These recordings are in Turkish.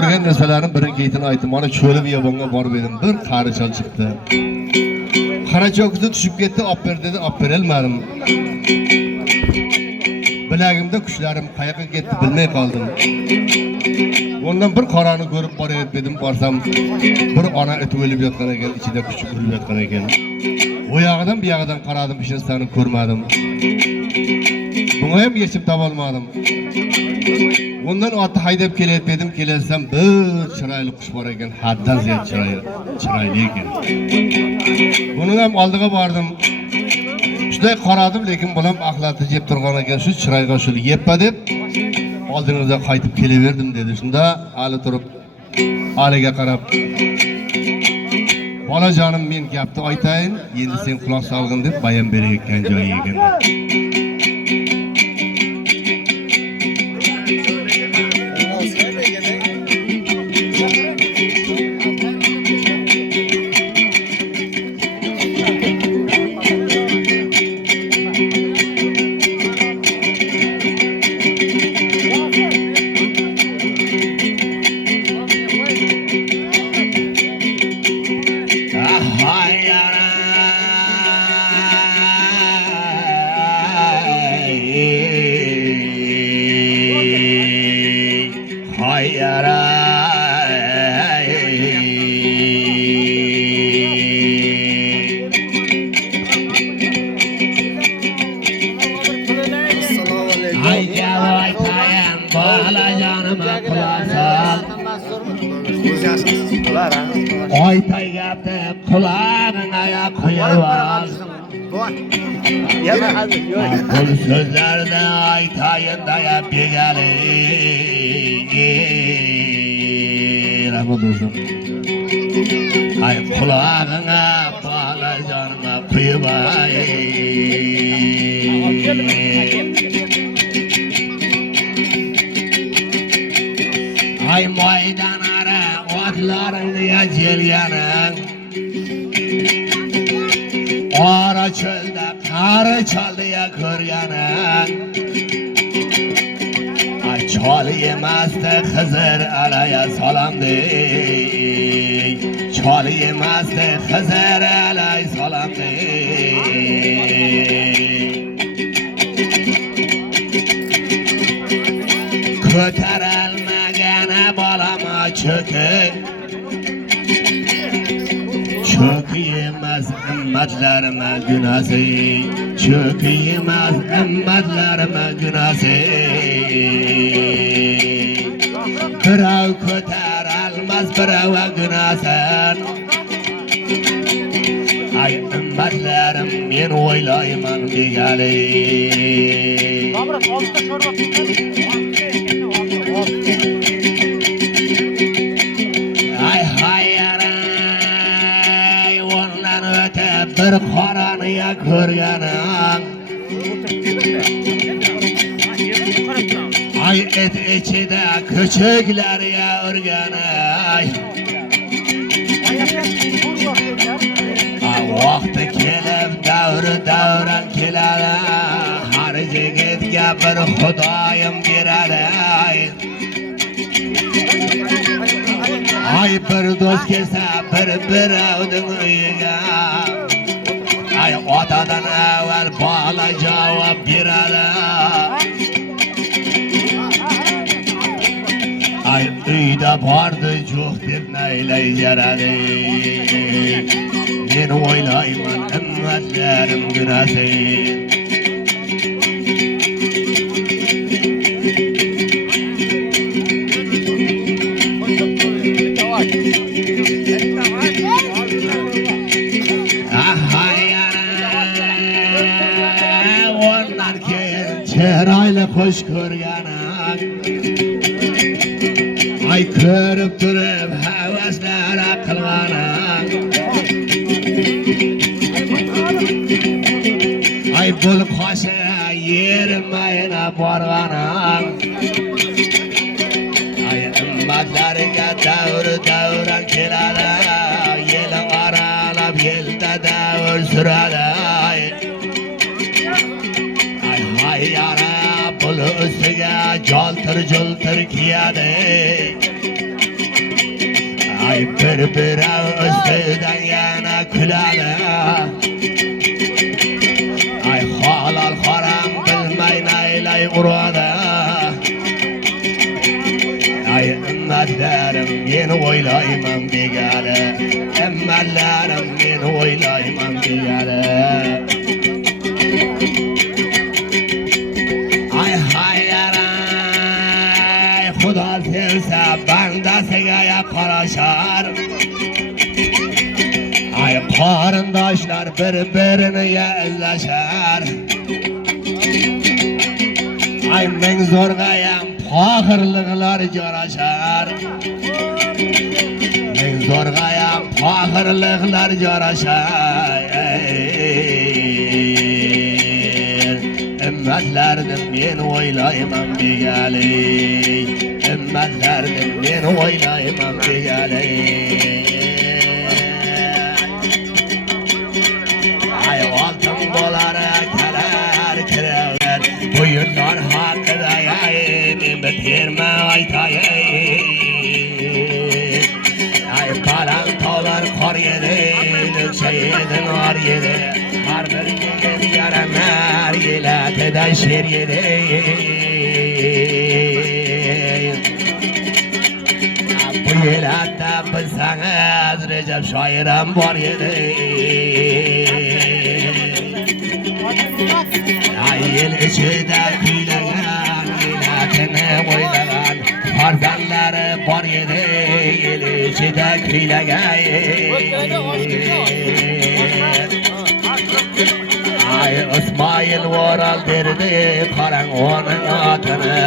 ko'rgan narsalarim birin-keyin aytdim. Mana cho'lib yabonga borib edim. Bir qarichal chiqdi. Qarachoqda tushib ketdi, olib ber dedi, olib berolmadim. Bilagimda qushlarim qayoqqa ketdi bilmay qoldim. Ondan bir qorani ko'rib boryaptim, borsam bir ona o'tib o'lib yotgan ekan, ichida kuchuk o'lib yotgan ekan. O yog'idan bu yog'idan qaradim, hech narsani ko'rmadim. Bunga ham yechim topa olmadim. Ondan otni haydab kelayotgandim, kelsam bir chiroyli qush bor ekan, haddan ziyod chiroyli ekan. Buni ham oldiga bordim. Shunday qaradim, lekin bulam axlatni yeb turgan ekan, shu chiroyga shul yebpa deb oldingizga qaytib kelaverdim dedi. Shunda hali turib aliga qarab, "Bolajonim, men gapni aytayin, endi sen quloq solgin" deb bayon berayotgan joyi ekan. Aytay gapni qulog'ingga qo'yar. Bu so'zlarni aytayin deb begali. Rahmat. Ay qulog'ingga bolajonimga qo'yib ay. Ay maydon ara otlaringni yelganing. Ara çölde qarı çaldıya ko'rganing. Ay choli emasdi Xizr alaya salom dey. Choli emasdi Xizr alay salom dey. Ko'tarilmagana bolama cho'kib. Çöküyemez ümmetlerime günahı, çöküyemez ümmetlerime günahı. Birav ko'tarolmaz birava günahın. Ay ümmetlerim men o'ylayman begali. Bir qoraniga ko'rganing. Ay et ichida ko'chaklarga urganing. Vaqti kelib davran keladi. Har yigitga bir xudoyim beradi. Ay bir do'st kelsa birovning uyiga. Ay otadan evvel bola javob beradi. Ay uyda bordi yo'q deb naylay jaradi. Men o'ylayman ummatlarim gunohi. Chiroyli qo'sh ko'rganing. Ay ko'rib turib havaslar qilganing. Ay bul qoshi yermayna borganing. Ay ummatlarga davran keladi. Yel oralab yelda davr suradi. Yara pul ustiga joltir kiyadi. Ay bir üstüden yana külade. Ay halal haram bilmey neyley urada. Ay ümmetlerim yeni oylayman begale. Emmellerim yeni oylayman begale. Ay hayyaray Xudo sevsa bandasiga qarashar. Ay qarindoshlar bir-birini izlashar. Ay ming zo'rg'ayam faxrliqlar jarashar. Ming zo'rg'ayam faxrliqlar jarashar. Ümmetlerdim men o'ylayman begale. Ümmetlerdim men o'ylayman begale. Ay oltin bo'lar akalar kiraver. Bu yurtlar haqida men bitirma aytayim. Ay baland tog'lar qor yedi, o'xshaydi nor yedi. Har bir yigit yaranar yelatida sher yedi. Bu yelatda bilsangiz Recep shoiram bor edi. Ay yel ichida kuylagan yelatini o'ylagan farzandlari bor edi. Yel ichida kuylagan Ay İsmail Voral derdi qarang onun otini.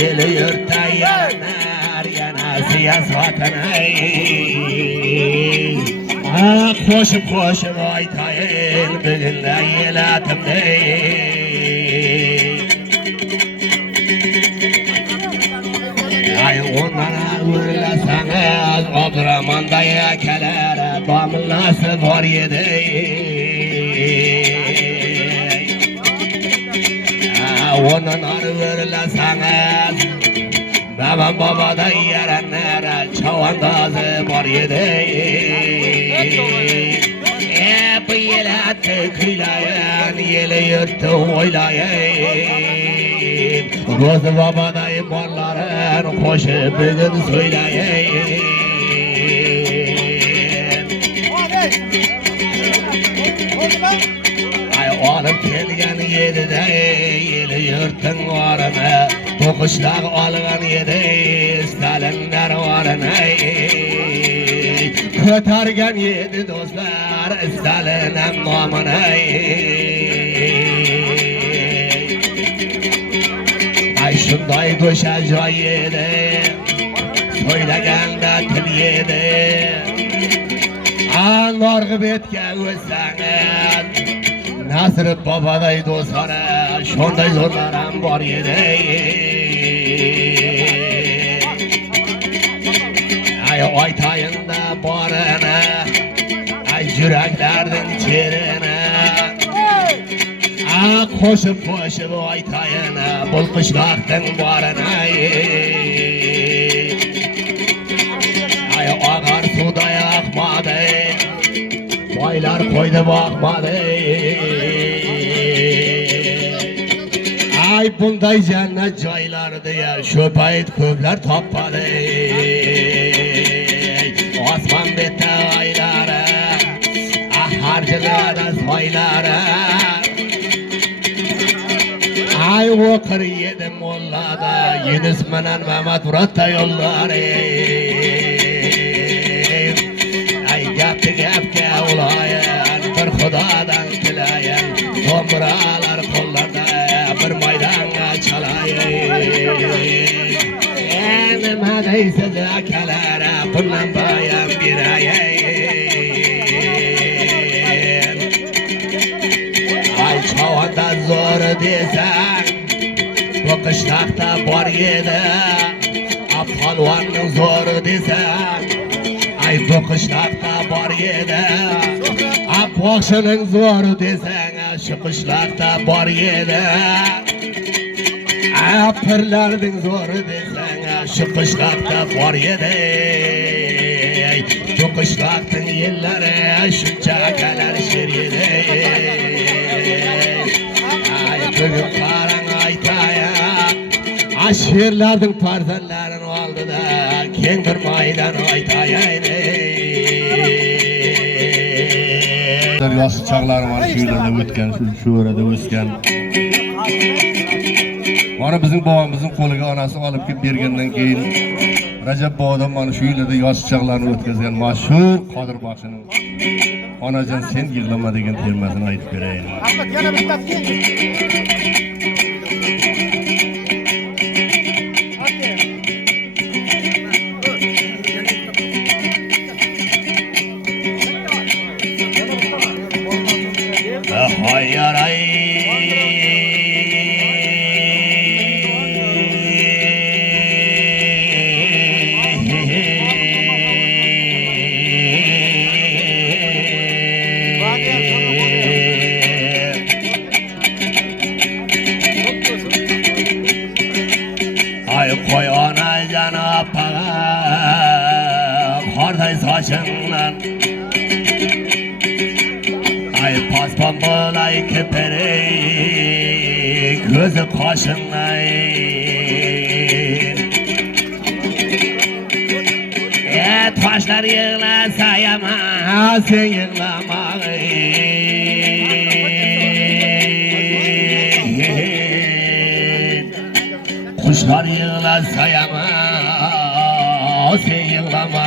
Yeli yurtda yanar yana siyosatini. Qo'shib aytayin bugunda yelatimni. Ay ondan o'ylasangiz Abduramonday akalar domlasi bor edi. Ondan o'ylasangiz Babam babaday yaranlar chavandozi bor edi. Bu yelatni kuylayin, yeli yurtni o'ylayin. Ro'zi babaday borlarin qo'shib bugun so'ylayin. Ay olib kelgan yedida yeli yurtning orini. To'qishlar olgan edi Stalinlar orini. Ko'targan edi do'stlar Stalinning nomini. Ay shunday go'sha joy edi, so'ylaganda til yedi. Norg'i betga o'tsangiz Nasr boboday do'stlar shunday zo'rlar ham bor edi. Ay aytayinda borini, ay yuraklarning cherini. Qo'shib aytayin bu qishloqning borini. Ay og'ar suvday oqmadi, boylar qo'ydi boqmadi. Ay bunday jannat joylarida shu payt ko'plar topmadi. Osmon betda oylari, harjilada soylari. Ay o'qir edi mollada Yunus bilan Mamat Muratda yo'llari. Ay gapga ulayin, bir Xudodan tilayin. To'mralar qo'llarda bir maydonga chalayin. Nima deysiz akalar, bundan boyam birayin. Ay chavanda zo'r desang, bu qishloqda bor edi. Polvonning zo'r desang, ay bu qishloqda bor edi. Po'shining zo'r desang, shu qishloqda bor edi. Pirlarning zo'r desang, shu qishloqda bor edi. Kışlaktın yılları şunca kadar şirine Ay bugün paran aytaya Aşırlardın parzanların oldu da Kendir maydan aytaya Yosu çağlarım var, şu yerde ötken, şu yerde ötken. Bana bizim babamızın koluga anası alıp gidip bergenden keyin Recep Baba'dan bana şu yerde yosu çağlarını ötkazgan maşhur Kadir Bakşı'nın Anacan sen yığlama degen termasını aytıp bereyim. Hayyaray Ay koy ona cana pağa Karday saçından Ay paspan bolay keperey Gözü kaşınlay Taşlar yığlasa yama Sen yığlama Kuşlar yığlasa yama Sen yığlama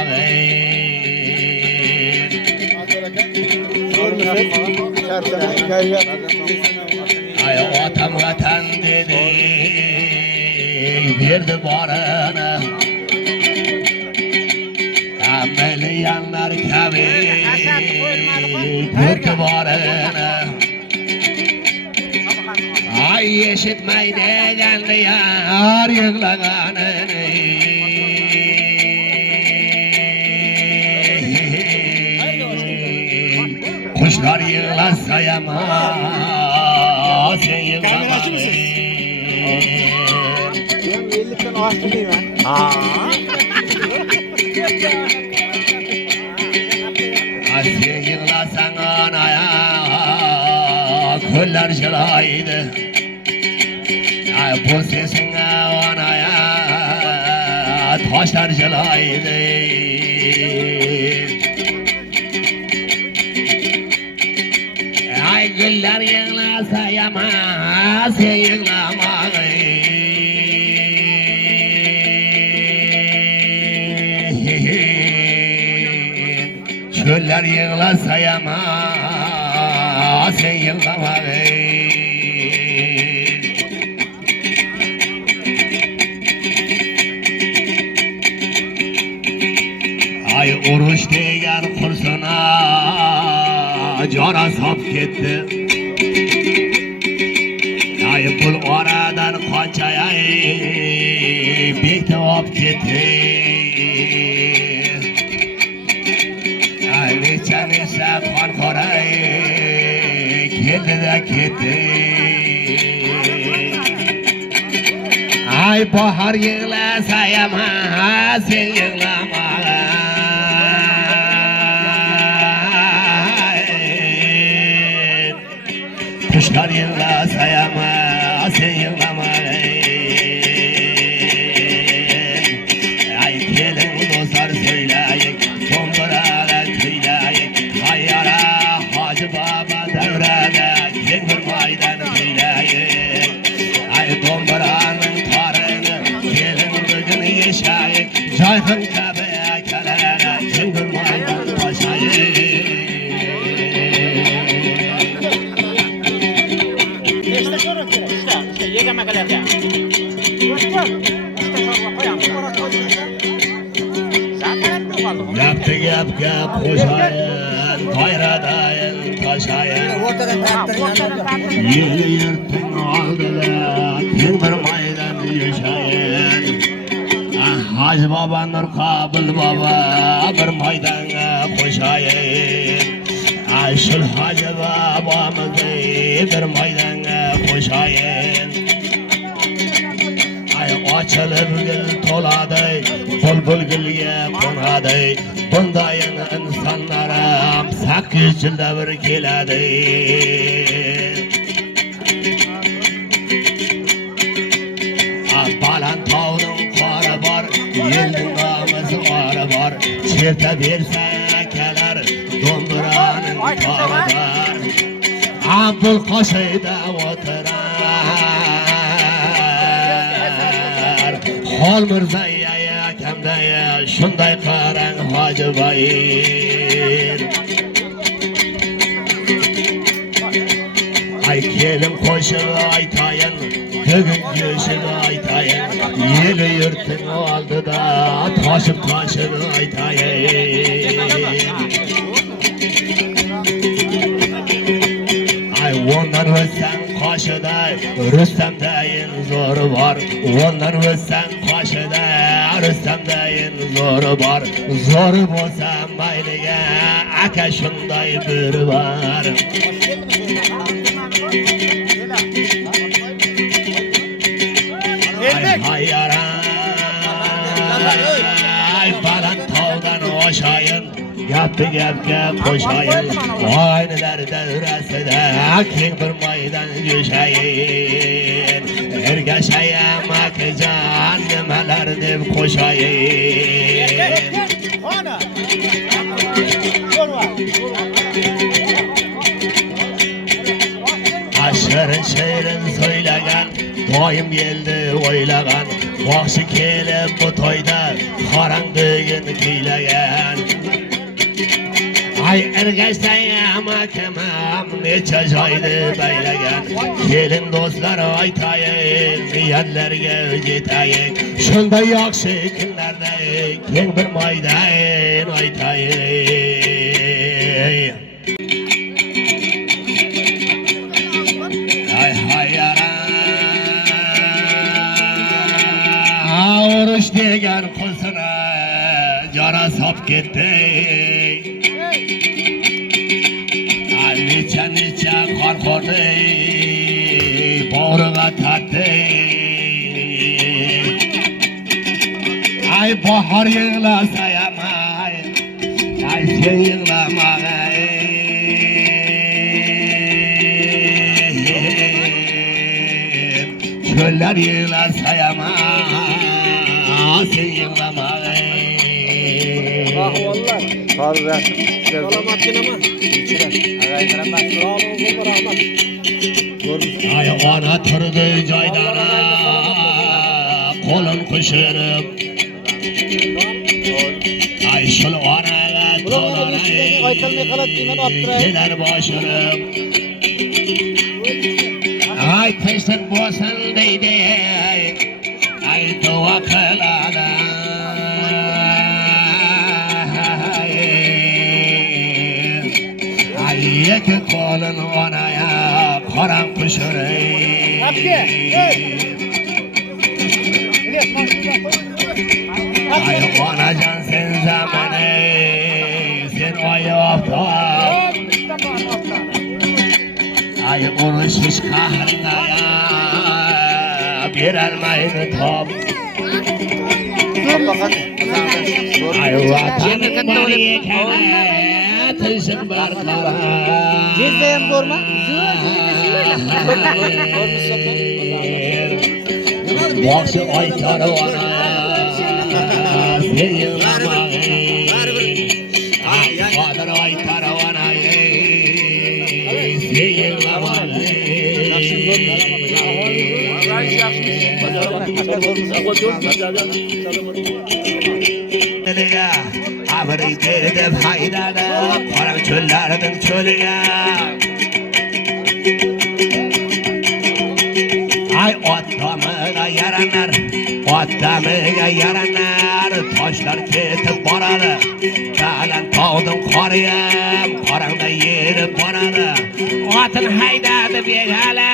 Ay vatan vatan dedi Verdi barını Ameli yanlar kabi Gördü barını Ay eşitmeydi geldi yar yığlaganını Kuşlar yığlasa yama Sen yığlama Sen yığlasan anaya Küller çılaydı Ay bu sesine anaya Taşlar çılaydı Ay güller yığlasa yama Sen yığlama Çöller yığlasa yama Sen yığlama Ay oruç degen kursuna Cana sap gitti Ay pul oradan kaçaya Bekte hop gitti Ay neçe neçe kan koray Geldi de gitti Ay bahar yığlasa yama Sen yığlama Kuşlar yığlasa yama Sen yığlama Ay gelin dostlar söyleyin Domburalar kıylayın Hayyara Hacı Baba devrede Kengur maydan kıylayın Ay domburanın tarını Gelin bugün yaşayın Cayhın kabeye kelere Kengur maydan taşayın Yegeme kadar ya. Yaptı yapka koşayın Bayradayın taşayın Yılı yırtın aldılar Kendir maydan yaşayın Hacı Baba Nur Kabil Baba Bir maydana koşayın Aşıl Hacı Babamızı Bir maydana koşayın açılır gül toladı, bulbul gülge konadı. Bundayin insanlara 8 yılda bir keladi. Balan tağının karı var, yelдің namızı varı var. Çerte verse keler, donduranın karı var. Abdul Kaşı'da oturar, Hol Mirza'ya yakemdeye, şunday karan Hacı Bayır. Ay kelin koşuğu aytayın, bugün göşünü aytayın. Yeli yurtun oldu da taşıp taşını aytayın. Ay ondan ölsen kaşıda Rüstem'deyin zoru var. Ondan ölsen kaşıda Rüstem'deyin zoru var. Zoru bolsam mayliga aka şunday biri var. Ay yaran, ay balan tağdan oşayın, yaptı gepke koşayın. Aynılarda üresi de keng bir maydan düşeyin. Ergeşeyem akıcan nimeler deb koşayın. Aşırın şiirin söyleyen, doyum geldi oylagan. Vakşı kelip bu toyda karangıgın kiyleyen. Ay ergeçteyem akımam neçe joydi beyleyen. Kelin dostlar aytayın, yerlerge jetayın. Şunday yakşı günlerde keng bir maydan aytayın. Ay yaran, oruç degen kulsuna jara sap ketdi. Ay necha qor qordi, bag'riga tortdi. Ay bahor yig'lasayam ay sen yig'lamag'ay. Çöller yığılasayam sen yığılamağın. Ahvallar. Sarı resim. Salamat dinama. İçiler. Ağaylara bak. Sağ olun. Rahmat. Ay ana turdu joydana qo'lin qo'shirib. Ay shul onaga to'lanay kelar boshirib. Ay tinchlik bo'lsin deydi, ay duo qiladi. Ay iki qo'lin onaya qoran qushirib. Ay onajon sen zamoni, sen oyoqda. Ay urushиш qahringaya berolmaydi top. Ay vatanim bor ekan, tinchim barqaror. Jezda ham bormi? Boqshi oytar ona, sen yig'lamag'in. Ay qodir oytar ona, sen yig'lamag'in. Abri deb haydadi qora cho'llarning cho'liga. Ay otamiga yaranar, toshlar ketib boradi. Baland tog'ning qoriyam qorangda yerib boradi. Otin haydadi begala,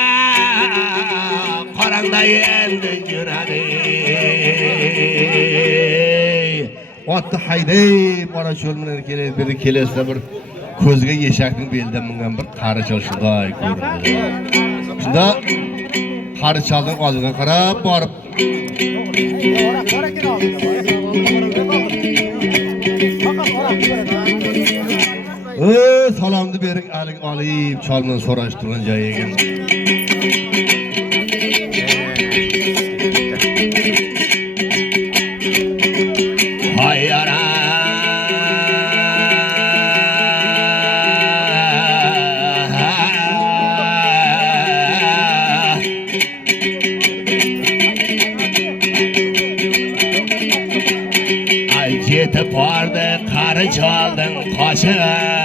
qorangda endi yuradi. Otni haydayib ora cho'l bilan biri kelsa bir ko'zga yeshakning belidan mingan bir qari chol shunday ko'rindi. Shunda qari cholning oldiga qarab borib Salamdı berip alik alayıp çaldan soraştırgan joy ekan. Hay ara. Ay yetip vardı karı çaldın kaşığa.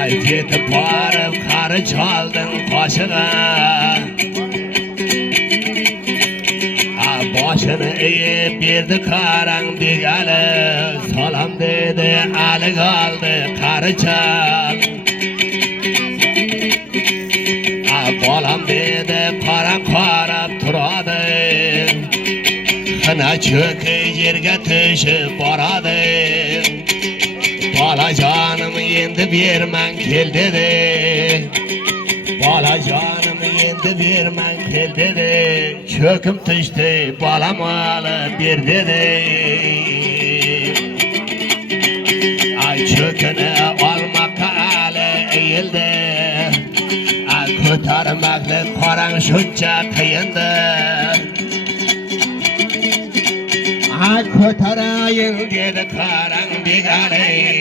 Ay yetip varıp karı çaldın kaşığa. Başını eğip birdi karan digalı. Salam dedi ali kaldı karı çal. Balam dedi karan karab turadı. Hına çökü yerge tüşüp baradı. Bala canım yendi birmen kel dedi. Bala canım yendi birmen kel dedi. Çöküm tüştü balam alı bir dedi. Ay çökünü almakka alı eğildi. Ay kotarmaklı koran şunca kıyındı. Ay kotarayın dedi karan bigali.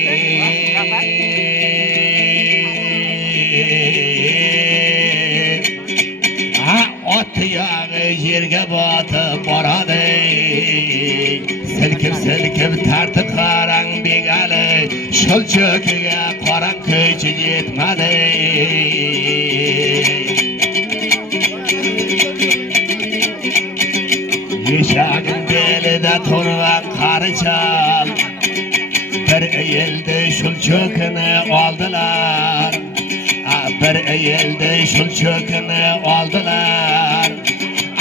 Ot yağı yerge batıp baradı. Silkip silkip tartı karan bigali. Şul çöküge karan köçü yetmedi. Yeşağın belide turgan karı çal. Bir eğildi şul çökünü aldılar. Bir eğildi şul çökünü aldılar.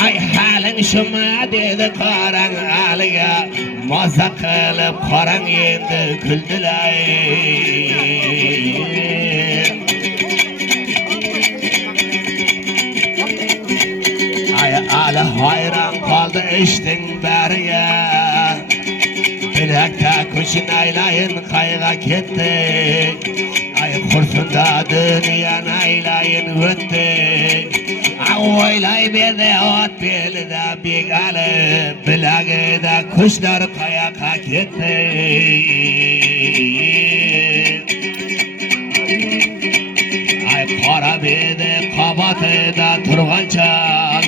Ay halin şuma dedi karan aliga. Maza kılıp karan yendi küldüler. Ay ali hayran kaldı iştin beriye. Bilekte kuşun aylayın kayga gitti. Ay kursunda dünyan aylayın öttü. Oylay bir de ot beli de bigali. Bilegi de kuşlar kayaka gitti. Ay kara bir de kabatı da turgan çal.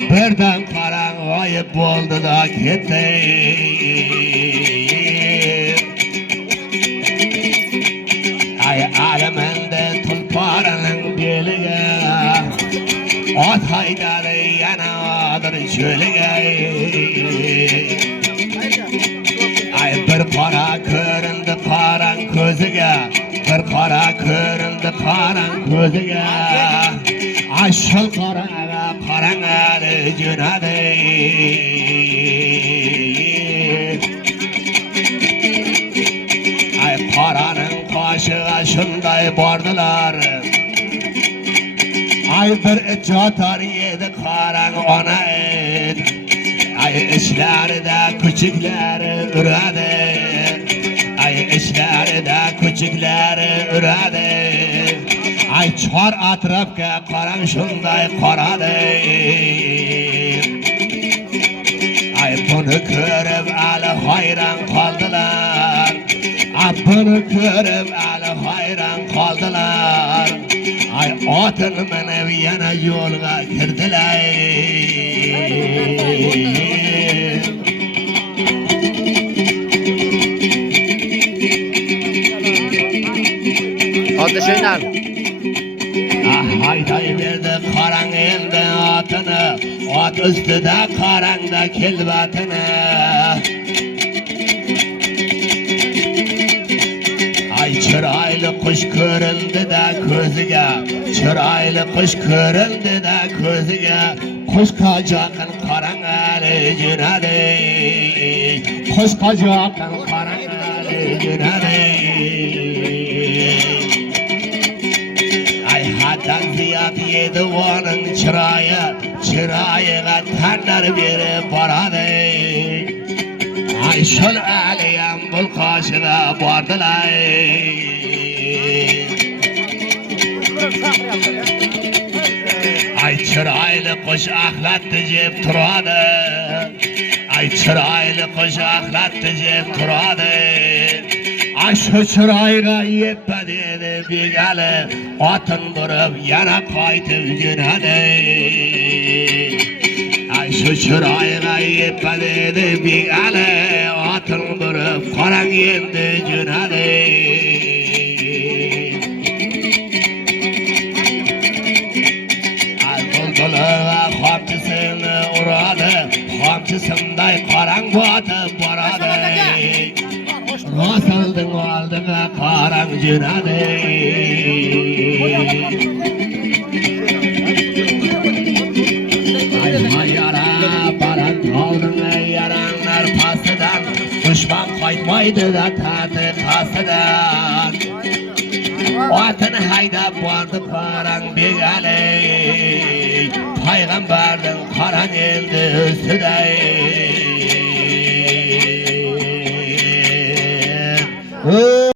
Birden karan ayıp oldu da gitti. Ay aleminde tulparının belige. At haydarı yanadır çölüge. Ay bir kara köründü karan közüge. Bir kara köründü karan közüge. Ay şıl karaga karan eli cünadı. Ay karanın kaşığa şunday bardılar. Ay bir çatar yedi karan ona et. Ay işleri de küçükleri üredi. Ay işleri de küçükleri üredi. Ay çar atrafka karan şunday karadı. Ay bunu görüp ali hayran kaldılar. Ay bunu görüp ali hayran kaldılar. Ay atın menev yana yolga girdiler. Hadi şeyler. Hayday verdi karan elde atını. At üstüde karanda kilbatını. Ay çıraylı kuş görüldü de közüge. Çıraylı kuş görüldü de közüge. Kuş kacakın karan eli cünadı. Kuş kacakın karan eli cünadı. Haddan ziyad edi onun çırayıga tanlar verip baradı. Ay şol aliyem bul kaşına bardılar. Ay çıraylı kuş ahlattı cep turadı. Ay çıraylı kuş ahlattı cep turadı. Ay şu çırayga yetmedi bir gele atın durup yana kaytıp günadı. Ay şu çırayga yetmedi bir gele atın durup karan yendi günadı. Bulgulağa kamçısını uradı, kamçısınday karan batıp baradı. Rasıldın aldığına karan cünadı. Ay yara baran kaldın yaranlar pasıdan, düşman kaytmaydı da tadı kasıdan. Atın hayda vardı karan bir gale. Peygamberden karan eldi üstüde.